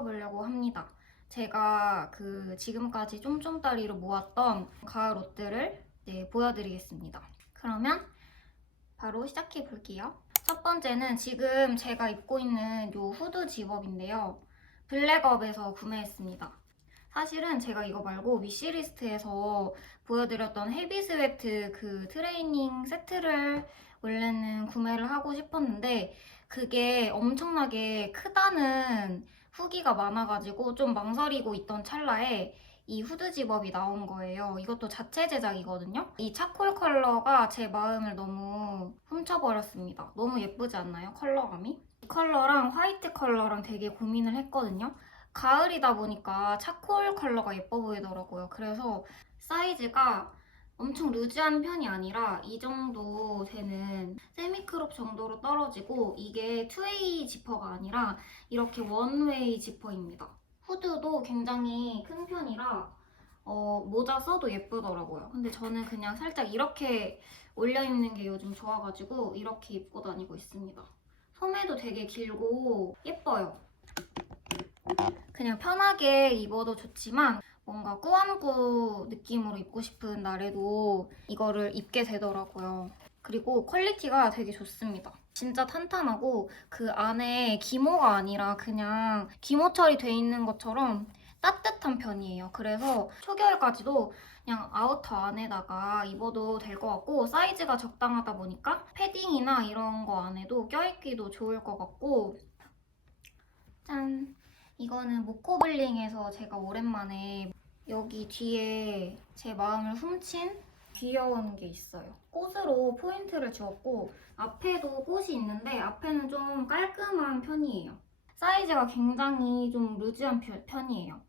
찍어보려고 합니다. 제가 그 지금까지 쫌쫌다리로 모았던 가을 옷들을 네, 보여드리겠습니다. 그러면 바로 시작해 볼게요. 첫 번째는 지금 제가 입고 있는 요 후드 집업인데요. 블랙업에서 구매했습니다. 사실은 제가 이거 말고 위시리스트에서 보여드렸던 헤비 스웨트 그 트레이닝 세트를 원래는 구매를 하고 싶었는데 그게 엄청나게 크다는 후기가 많아가지고 좀 망설이고 있던 찰나에 이 후드 집업이 나온 거예요. 이것도 자체 제작이거든요. 이 차콜 컬러가 제 마음을 너무 훔쳐버렸습니다. 너무 예쁘지 않나요? 컬러감이? 이 컬러랑 화이트 컬러랑 되게 고민을 했거든요. 가을이다 보니까 차콜 컬러가 예뻐 보이더라고요. 그래서 사이즈가 엄청 루즈한 편이 아니라 이 정도 되는 세미크롭 정도로 떨어지고 이게 투웨이 지퍼가 아니라 이렇게 원웨이 지퍼입니다. 후드도 굉장히 큰 편이라 어, 모자 써도 예쁘더라고요. 근데 저는 그냥 살짝 이렇게 올려 입는 게 요즘 좋아가지고 이렇게 입고 다니고 있습니다. 소매도 되게 길고 예뻐요. 그냥 편하게 입어도 좋지만 뭔가 꾸안꾸 느낌으로 입고 싶은 날에도 이거를 입게 되더라고요. 그리고 퀄리티가 되게 좋습니다. 진짜 탄탄하고 그 안에 기모가 아니라 그냥 기모 처리돼 있는 것처럼 따뜻한 편이에요. 그래서 초겨울까지도 그냥 아우터 안에다가 입어도 될 것 같고 사이즈가 적당하다 보니까 패딩이나 이런 거 안에도 껴입기도 좋을 것 같고 짠! 이거는 모코블링에서 제가 오랜만에 여기 뒤에 제 마음을 훔친 귀여운 게 있어요. 꽃으로 포인트를 주었고 앞에도 꽃이 있는데 앞에는 좀 깔끔한 편이에요. 사이즈가 굉장히 좀 루즈한 편- 편이에요.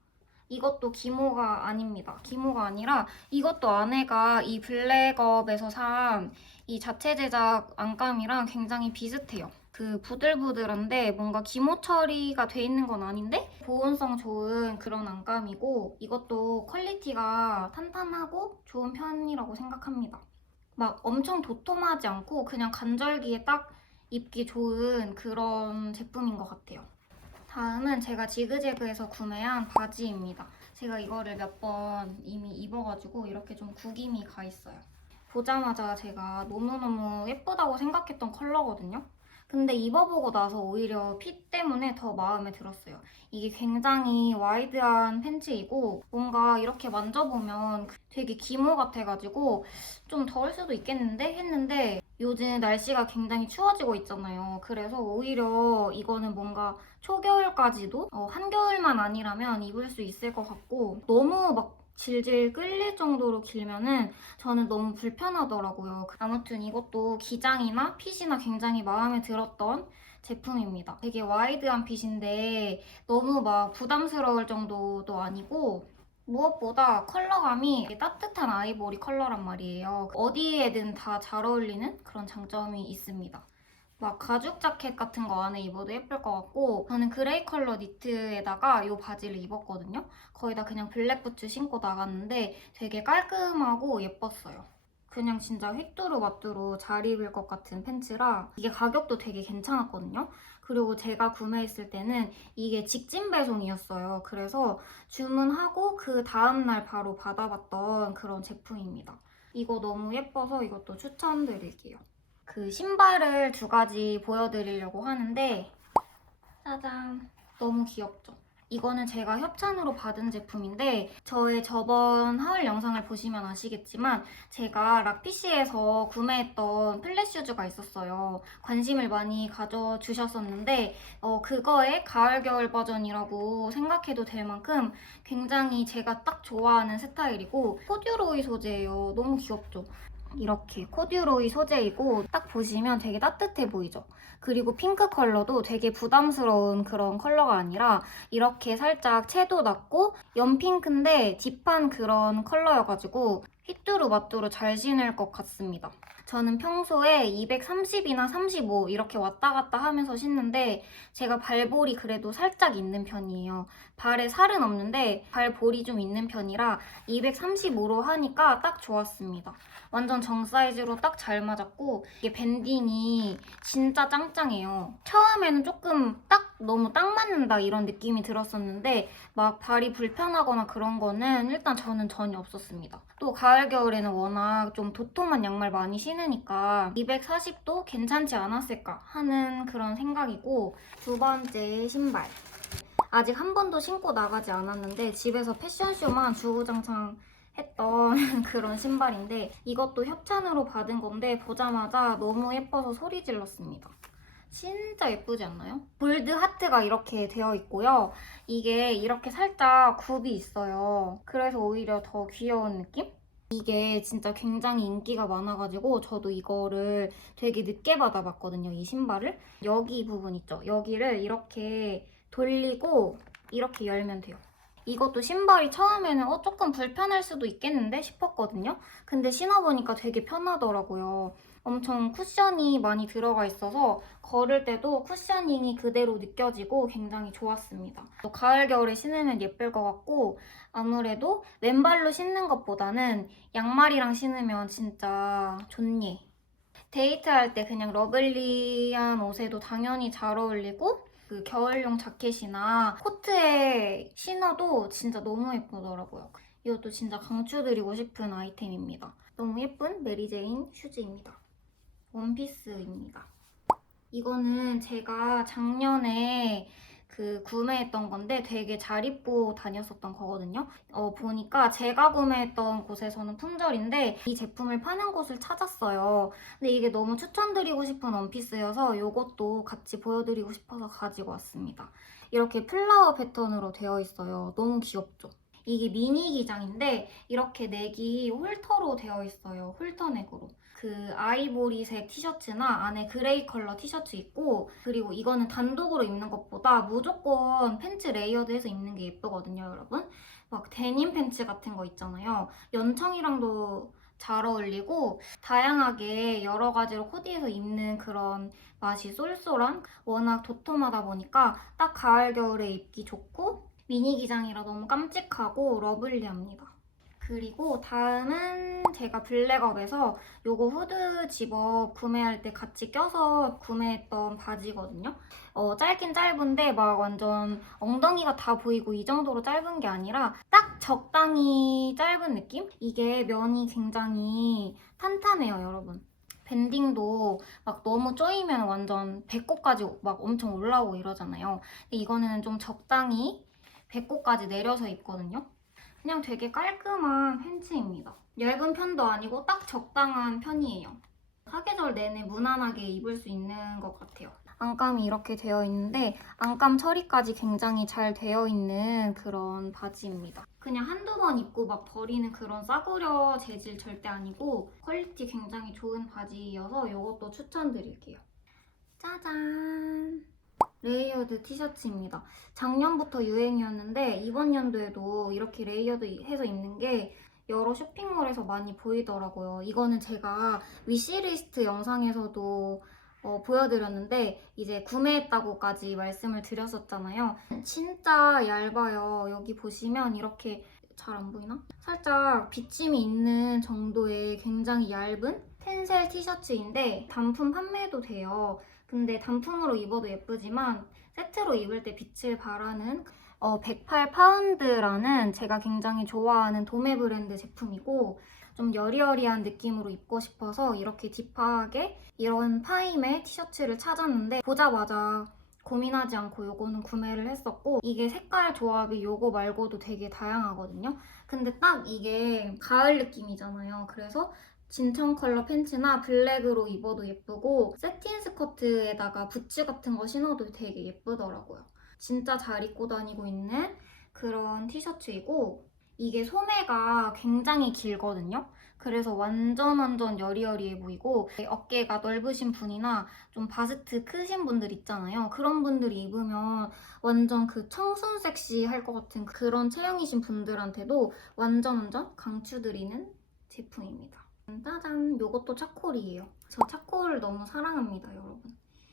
이것도 기모가 아닙니다. 기모가 아니라 이것도 안에가 이 블랙업에서 산 이 자체 제작 안감이랑 굉장히 비슷해요. 그 부들부들한데 뭔가 기모 처리가 돼 있는 건 아닌데 보온성 좋은 그런 안감이고 이것도 퀄리티가 탄탄하고 좋은 편이라고 생각합니다. 막 엄청 도톰하지 않고 그냥 간절기에 딱 입기 좋은 그런 제품인 것 같아요. 다음은 제가 지그재그에서 구매한 바지입니다. 제가 이거를 몇 번 이미 입어가지고 이렇게 좀 구김이 가 있어요. 보자마자 제가 너무너무 예쁘다고 생각했던 컬러거든요. 근데 입어보고 나서 오히려 핏 때문에 더 마음에 들었어요. 이게 굉장히 와이드한 팬츠이고 뭔가 이렇게 만져보면 되게 기모 같아가지고 좀 더울 수도 있겠는데 했는데 요즘 날씨가 굉장히 추워지고 있잖아요. 그래서 오히려 이거는 뭔가 초겨울까지도 어, 한겨울만 아니라면 입을 수 있을 것 같고 너무 막 질질 끌릴 정도로 길면은 저는 너무 불편하더라고요. 아무튼 이것도 기장이나 핏이나 굉장히 마음에 들었던 제품입니다. 되게 와이드한 핏인데 너무 막 부담스러울 정도도 아니고 무엇보다 컬러감이 따뜻한 아이보리 컬러란 말이에요. 어디에든 다 잘 어울리는 그런 장점이 있습니다. 막 가죽 자켓 같은 거 안에 입어도 예쁠 것 같고 저는 그레이 컬러 니트에다가 이 바지를 입었거든요. 거의 다 그냥 블랙 부츠 신고 나갔는데 되게 깔끔하고 예뻤어요. 그냥 진짜 휘뚜루 마뚜루 잘 입을 것 같은 팬츠라 이게 가격도 되게 괜찮았거든요. 그리고 제가 구매했을 때는 이게 직진 배송이었어요. 그래서 주문하고 그 다음날 바로 받아봤던 그런 제품입니다. 이거 너무 예뻐서 이것도 추천드릴게요. 그 신발을 두 가지 보여드리려고 하는데 짜잔 너무 귀엽죠? 이거는 제가 협찬으로 받은 제품인데 저의 저번 하울 영상을 보시면 아시겠지만 제가 락피쉬에서 구매했던 플랫슈즈가 있었어요. 관심을 많이 가져주셨었는데 어, 그거의 가을 겨울 버전이라고 생각해도 될 만큼 굉장히 제가 딱 좋아하는 스타일이고 코듀로이 소재예요. 너무 귀엽죠? 이렇게 코듀로이 소재이고 딱 보시면 되게 따뜻해 보이죠? 그리고 핑크 컬러도 되게 부담스러운 그런 컬러가 아니라 이렇게 살짝 채도 낮고 연핑크인데 딥한 그런 컬러여가지고 휘뚜루마뚜루 잘 신을 것 같습니다. 저는 평소에 230이나 35 이렇게 왔다 갔다 하면서 신는데 제가 발볼이 그래도 살짝 있는 편이에요. 발에 살은 없는데 발볼이 좀 있는 편이라 235로 하니까 딱 좋았습니다. 완전 정 사이즈로 딱 잘 맞았고 이게 밴딩이 진짜 짱짱해요. 처음에는 조금 딱 너무 딱 맞는다 이런 느낌이 들었었는데 막 발이 불편하거나 그런 거는 일단 저는 전혀 없었습니다. 또 가을 겨울에는 워낙 좀 도톰한 양말 많이 신으니까 240도 괜찮지 않았을까 하는 그런 생각이고 두 번째 신발 아직 한 번도 신고 나가지 않았는데 집에서 패션쇼만 주구장창 했던 그런 신발인데 이것도 협찬으로 받은 건데 보자마자 너무 예뻐서 소리 질렀습니다. 진짜 예쁘지 않나요? 볼드 하트가 이렇게 되어 있고요. 이게 이렇게 살짝 굽이 있어요. 그래서 오히려 더 귀여운 느낌? 이게 진짜 굉장히 인기가 많아가지고 저도 이거를 되게 늦게 받아봤거든요. 이 신발을. 여기 부분 있죠? 여기를 이렇게 돌리고 이렇게 열면 돼요. 이것도 신발이 처음에는 어, 조금 불편할 수도 있겠는데 싶었거든요. 근데 신어보니까 되게 편하더라고요. 엄청 쿠션이 많이 들어가 있어서 걸을 때도 쿠셔닝이 그대로 느껴지고 굉장히 좋았습니다. 또 가을, 겨울에 신으면 예쁠 것 같고 아무래도 맨발로 신는 것보다는 양말이랑 신으면 진짜 좋니. 데이트할 때 그냥 러블리한 옷에도 당연히 잘 어울리고 그 겨울용 자켓이나 코트에 신어도 진짜 너무 예쁘더라고요. 이것도 진짜 강추드리고 싶은 아이템입니다. 너무 예쁜 메리제인 슈즈입니다. 원피스입니다. 이거는 제가 작년에 그 구매했던 건데 되게 잘 입고 다녔었던 거거든요. 어, 보니까 제가 구매했던 곳에서는 품절인데 이 제품을 파는 곳을 찾았어요. 근데 이게 너무 추천드리고 싶은 원피스여서 이것도 같이 보여드리고 싶어서 가지고 왔습니다. 이렇게 플라워 패턴으로 되어 있어요. 너무 귀엽죠? 이게 미니 기장인데 이렇게 넥이 홀터로 되어 있어요. 홀터넥으로. 그 아이보리색 티셔츠나 안에 그레이 컬러 티셔츠 입고 그리고 이거는 단독으로 입는 것보다 무조건 팬츠 레이어드해서 입는 게 예쁘거든요, 여러분. 막 데님 팬츠 같은 거 있잖아요. 연청이랑도 잘 어울리고 다양하게 여러 가지로 코디해서 입는 그런 맛이 쏠쏠한 워낙 도톰하다 보니까 딱 가을 겨울에 입기 좋고 미니 기장이라 너무 깜찍하고 러블리합니다. 그리고 다음은 제가 블랙업에서 요거 후드 집업 구매할 때 같이 껴서 구매했던 바지거든요. 어, 짧긴 짧은데 막 완전 엉덩이가 다 보이고 이 정도로 짧은 게 아니라 딱 적당히 짧은 느낌? 이게 면이 굉장히 탄탄해요, 여러분. 밴딩도 막 너무 쪼이면 완전 배꼽까지 막 엄청 올라오고 이러잖아요. 근데 이거는 좀 적당히 배꼽까지 내려서 입거든요. 그냥 되게 깔끔한 팬츠입니다. 얇은 편도 아니고 딱 적당한 편이에요. 사계절 내내 무난하게 입을 수 있는 것 같아요. 안감이 이렇게 되어 있는데 안감 처리까지 굉장히 잘 되어 있는 그런 바지입니다. 그냥 한두 번 입고 막 버리는 그런 싸구려 재질 절대 아니고 퀄리티 굉장히 좋은 바지여서 이것도 추천드릴게요. 짜잔! 레이어드 티셔츠입니다. 작년부터 유행이었는데 이번 연도에도 이렇게 레이어드 해서 입는 게 여러 쇼핑몰에서 많이 보이더라고요. 이거는 제가 위시리스트 영상에서도 어, 보여드렸는데 이제 구매했다고까지 말씀을 드렸었잖아요. 진짜 얇아요. 여기 보시면 이렇게 잘 안 보이나? 살짝 비침이 있는 정도의 굉장히 얇은 텐셀 티셔츠인데 단품 판매도 돼요. 근데 단품으로 입어도 예쁘지만 세트로 입을 때 빛을 발하는 어, 108 파운드라는 제가 굉장히 좋아하는 도매 브랜드 제품이고 좀 여리여리한 느낌으로 입고 싶어서 이렇게 딥하게 이런 파임의 티셔츠를 찾았는데 보자마자 고민하지 않고 요거는 구매를 했었고 이게 색깔 조합이 요거 말고도 되게 다양하거든요. 근데 딱 이게 가을 느낌이잖아요. 그래서 진청 컬러 팬츠나 블랙으로 입어도 예쁘고 세틴 스커트에다가 부츠 같은 거 신어도 되게 예쁘더라고요. 진짜 잘 입고 다니고 있는 그런 티셔츠이고 이게 소매가 굉장히 길거든요. 그래서 완전 완전 여리여리해 보이고 어깨가 넓으신 분이나 좀 바스트 크신 분들 있잖아요. 그런 분들이 입으면 완전 그 청순 섹시할 것 같은 그런 체형이신 분들한테도 완전 완전 강추드리는 제품입니다. 짜잔! 요것도 차콜이에요. 저 차콜 너무 사랑합니다, 여러분.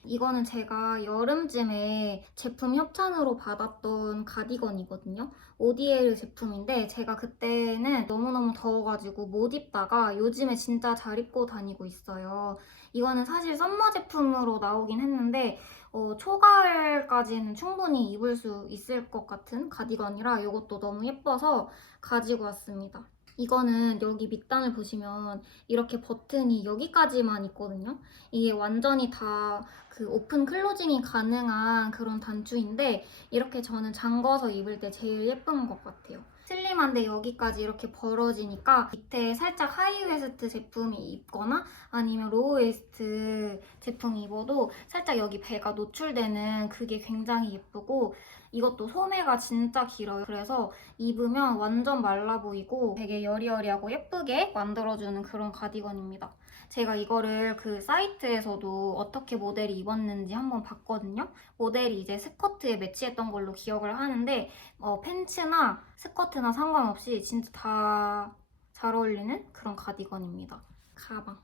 이거는 제가 여름쯤에 제품 협찬으로 받았던 가디건이거든요. 오디에르 제품인데 제가 그때는 너무너무 더워가지고 못 입다가 요즘에 진짜 잘 입고 다니고 있어요. 이거는 사실 썸머 제품으로 나오긴 했는데 어, 초가을까지는 충분히 입을 수 있을 것 같은 가디건이라 이것도 너무 예뻐서 가지고 왔습니다. 이거는 여기 밑단을 보시면 이렇게 버튼이 여기까지만 있거든요. 이게 완전히 다 그 오픈 클로징이 가능한 그런 단추인데 이렇게 저는 잠궈서 입을 때 제일 예쁜 것 같아요. 슬림한데 여기까지 이렇게 벌어지니까 밑에 살짝 하이웨스트 제품이 입거나 아니면 로우웨스트 제품이 입어도 살짝 여기 배가 노출되는 그게 굉장히 예쁘고 이것도 소매가 진짜 길어요. 그래서 입으면 완전 말라 보이고 되게 여리여리하고 예쁘게 만들어주는 그런 가디건입니다. 제가 이거를 그 사이트에서도 어떻게 모델이 입었는지 한번 봤거든요. 모델이 이제 스커트에 매치했던 걸로 기억을 하는데 어, 팬츠나 스커트나 상관없이 진짜 다 잘 어울리는 그런 가디건입니다. 가방.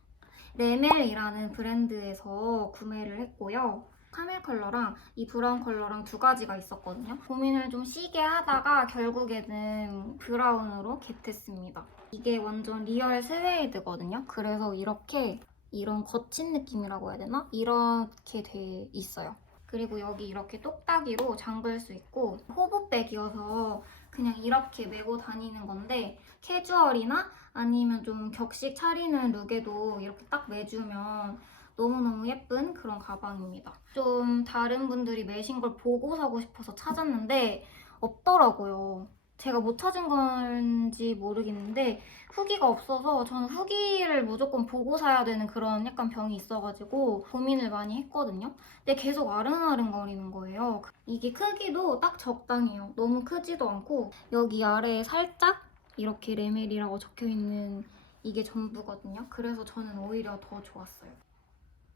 레멜이라는 브랜드에서 구매를 했고요. 카멜 컬러랑 이 브라운 컬러랑 두 가지가 있었거든요. 고민을 좀 시게 하다가 결국에는 브라운으로 겟했습니다. 이게 완전 리얼 스웨이드거든요. 그래서 이렇게 이런 거친 느낌이라고 해야 되나? 이렇게 돼 있어요. 그리고 여기 이렇게 똑딱이로 잠글 수 있고 호브백이어서 그냥 이렇게 메고 다니는 건데 캐주얼이나 아니면 좀 격식 차리는 룩에도 이렇게 딱 매주면 너무너무 예쁜 그런 가방입니다. 좀 다른 분들이 매신 걸 보고 사고 싶어서 찾았는데 없더라고요. 제가 못 찾은 건지 모르겠는데 후기가 없어서 저는 후기를 무조건 보고 사야 되는 그런 약간 병이 있어가지고 고민을 많이 했거든요. 근데 계속 아른아른 거리는 거예요. 이게 크기도 딱 적당해요. 너무 크지도 않고 여기 아래에 살짝 이렇게 레멜이라고 적혀 있는 이게 전부거든요. 그래서 저는 오히려 더 좋았어요.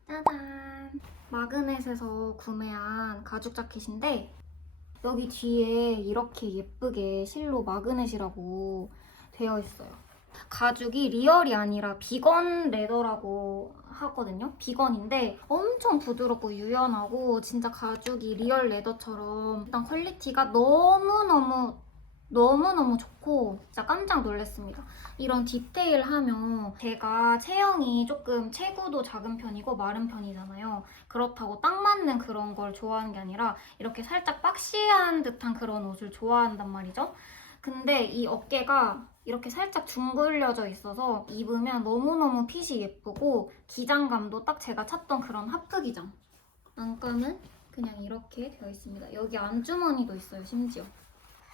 짜잔! 마그넷에서 구매한 가죽 자켓인데 여기 뒤에 이렇게 예쁘게 실로 마그넷이라고 되어 있어요. 가죽이 리얼이 아니라 비건 레더라고 하거든요. 비건인데 엄청 부드럽고 유연하고 진짜 가죽이 리얼 레더처럼 일단 퀄리티가 너무너무 너무너무 좋고 진짜 깜짝 놀랐습니다. 이런 디테일하면 제가 체형이 조금 체구도 작은 편이고 마른 편이잖아요. 그렇다고 딱 맞는 그런 걸 좋아하는 게 아니라 이렇게 살짝 박시한 듯한 그런 옷을 좋아한단 말이죠. 근데 이 어깨가 이렇게 살짝 둥글려져 있어서 입으면 너무너무 핏이 예쁘고 기장감도 딱 제가 찾던 그런 하프 기장. 안감은 그냥 이렇게 되어 있습니다. 여기 안주머니도 있어요, 심지어.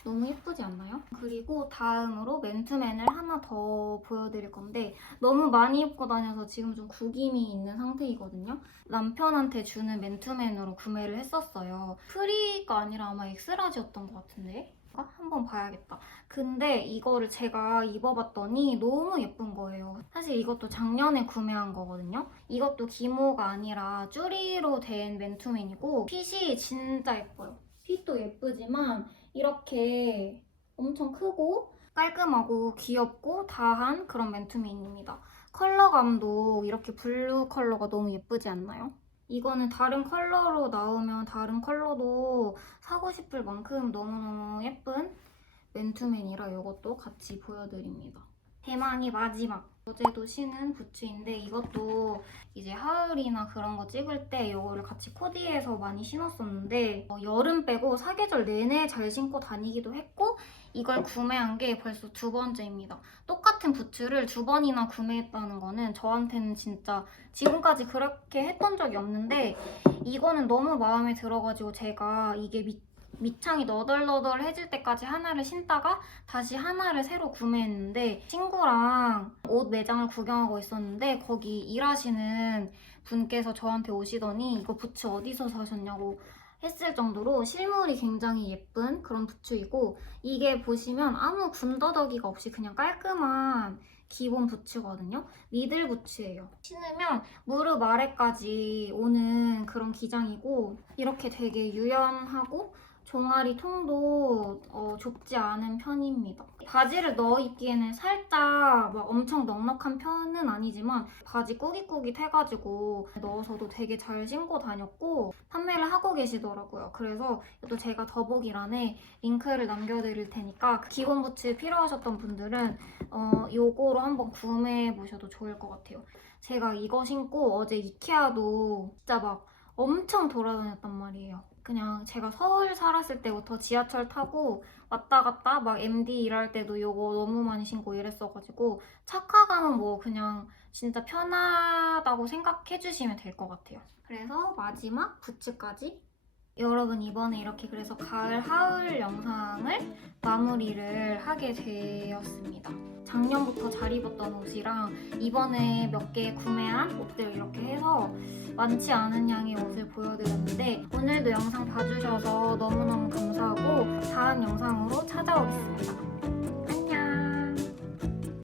너무 예쁘지 않나요? 그리고 다음으로 맨투맨을 하나 더 보여드릴 건데 너무 많이 입고 다녀서 지금 좀 구김이 있는 상태이거든요. 남편한테 주는 맨투맨으로 구매를 했었어요. 프리가 아니라 아마 엑스라지였던 것 같은데? 아, 한번 봐야겠다. 근데 이거를 제가 입어봤더니 너무 예쁜 거예요. 사실 이것도 작년에 구매한 거거든요. 이것도 기모가 아니라 쭈리로 된 맨투맨이고 핏이 진짜 예뻐요. 핏도 예쁘지만 이렇게 엄청 크고 깔끔하고 귀엽고 다한 그런 맨투맨입니다. 컬러감도 이렇게 블루 컬러가 너무 예쁘지 않나요? 이거는 다른 컬러로 나오면 다른 컬러도 사고 싶을 만큼 너무너무 예쁜 맨투맨이라 이것도 같이 보여드립니다. 대망의 마지막 어제도 신은 부츠인데 이것도 이제 하울이나 그런 거 찍을 때 이거를 같이 코디해서 많이 신었었는데 어, 여름 빼고 사계절 내내 잘 신고 다니기도 했고 이걸 구매한 게 벌써 두 번째입니다. 똑같은 부츠를 두 번이나 구매했다는 거는 저한테는 진짜 지금까지 그렇게 했던 적이 없는데 이거는 너무 마음에 들어가지고 제가 이게 밑 밑창이 너덜너덜해질 때까지 하나를 신다가 다시 하나를 새로 구매했는데 친구랑 옷 매장을 구경하고 있었는데 거기 일하시는 분께서 저한테 오시더니 이거 부츠 어디서 사셨냐고 했을 정도로 실물이 굉장히 예쁜 그런 부츠이고 이게 보시면 아무 군더더기가 없이 그냥 깔끔한 기본 부츠거든요. 미들 부츠예요. 신으면 무릎 아래까지 오는 그런 기장이고 이렇게 되게 유연하고 종아리 통도 어, 좁지 않은 편입니다. 바지를 넣어 입기에는 살짝 막 엄청 넉넉한 편은 아니지만 바지 꾸깃꾸깃 해가지고 넣어서도 되게 잘 신고 다녔고 판매를 하고 계시더라고요. 그래서 또 제가 더보기란에 링크를 남겨드릴 테니까 그 기본 부츠 필요하셨던 분들은 어, 요거로 한번 구매해 보셔도 좋을 것 같아요. 제가 이거 신고 어제 이케아도 진짜 막 엄청 돌아다녔단 말이에요. 그냥 제가 서울 살았을 때부터 지하철 타고 왔다 갔다 막 MD 일할 때도 요거 너무 많이 신고 이랬어가지고 착화감은 뭐 그냥 진짜 편하다고 생각해 주시면 될 것 같아요. 그래서 마지막 부츠까지 여러분 이번에 이렇게 그래서 가을 하울 영상을 마무리를 하게 되었습니다. 작년부터 잘 입었던 옷이랑 이번에 몇 개 구매한 옷들 이렇게 해서 많지 않은 양의 옷을 보여드렸는데 오늘도 영상 봐주셔서 너무너무 감사하고 다음 영상으로 찾아오겠습니다.